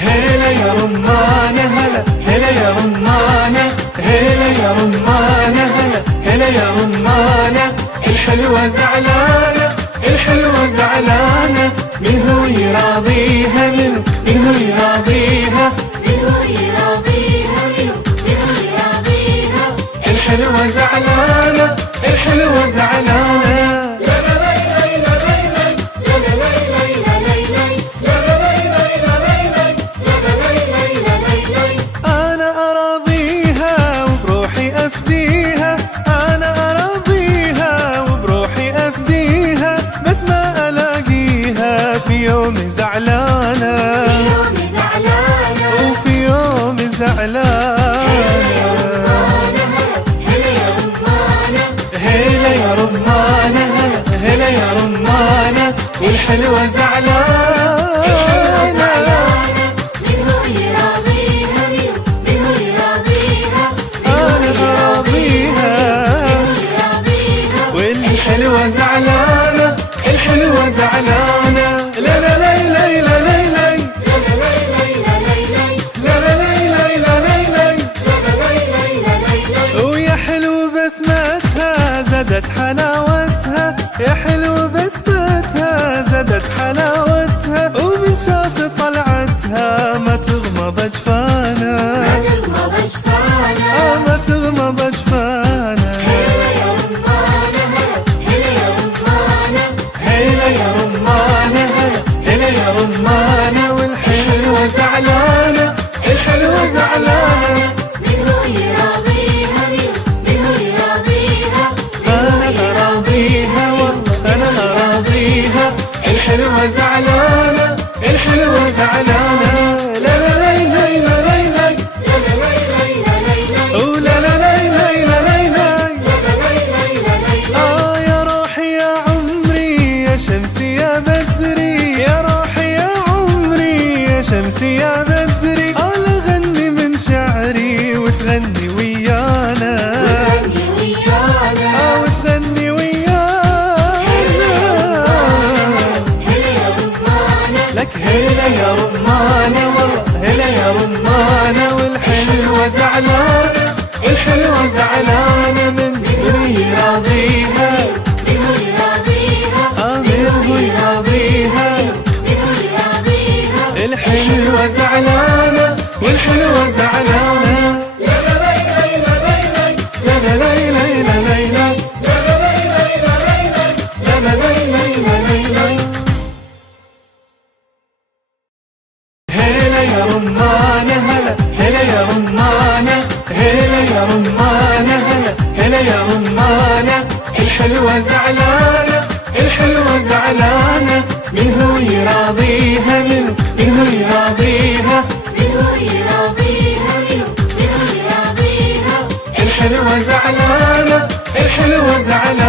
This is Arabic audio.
هلا يا رمانة هلا هلا يا رمانة هلا يا رمانة هلا هلا يا رمانة الحلوة زعلانة الحلوة زعلانة من هو يراضيها من هو يراضيها من هو يراضيها من هو يراضيها الحلوة زعلانة الحلوة زعلانة يوم زعلانة وفي يوم زعلانة هلا يا رمانة هلا هلا يا رمانة والحلوة زعلانة من هو يراضيها من هو يراضيها أنا براضيها والحلوة زعلانة الحلوة زعلانة بسمتها زادت حلاوتها يا حلو بسمتها زادت حلاوتها ومن شاف طلعتها ما تغمض جفانا ما تغمض جفانا هلا يا رمانة هلا يا رمانة هلا يا رمانة هلا يا رمانة والحلوة زعلانة الحلوة زعلانة من هو يراضيها من هو يراضيها أنا براضيها والله أنا براضيها الحلوة زعلانة الحلوة زعلانة لا لا لا لا لا لا لا لا لا يا روحي يا عمري يا شمسي يا بدري يا روحي يا عمري يا شمسي يا بدري أنا غني من شعري وتغني ويانا وتغني ويانا لك هلا يا رمانة والله هلا يا رمانة والحلوة زعلانة الحلوة زعلانة من يراضيها من هو يراضيها الحلوة زعلانة والحلوة زعلانة لا لا لا هلا يا رمانة هلا هلا يا رمانة هلا يا رمانة هلا هلا يا رمانة الحلوة زعلانة الحلوة زعلانة من هو يراضيها من هو يراضيها الحلوة زعلانة الحلوة زعلانة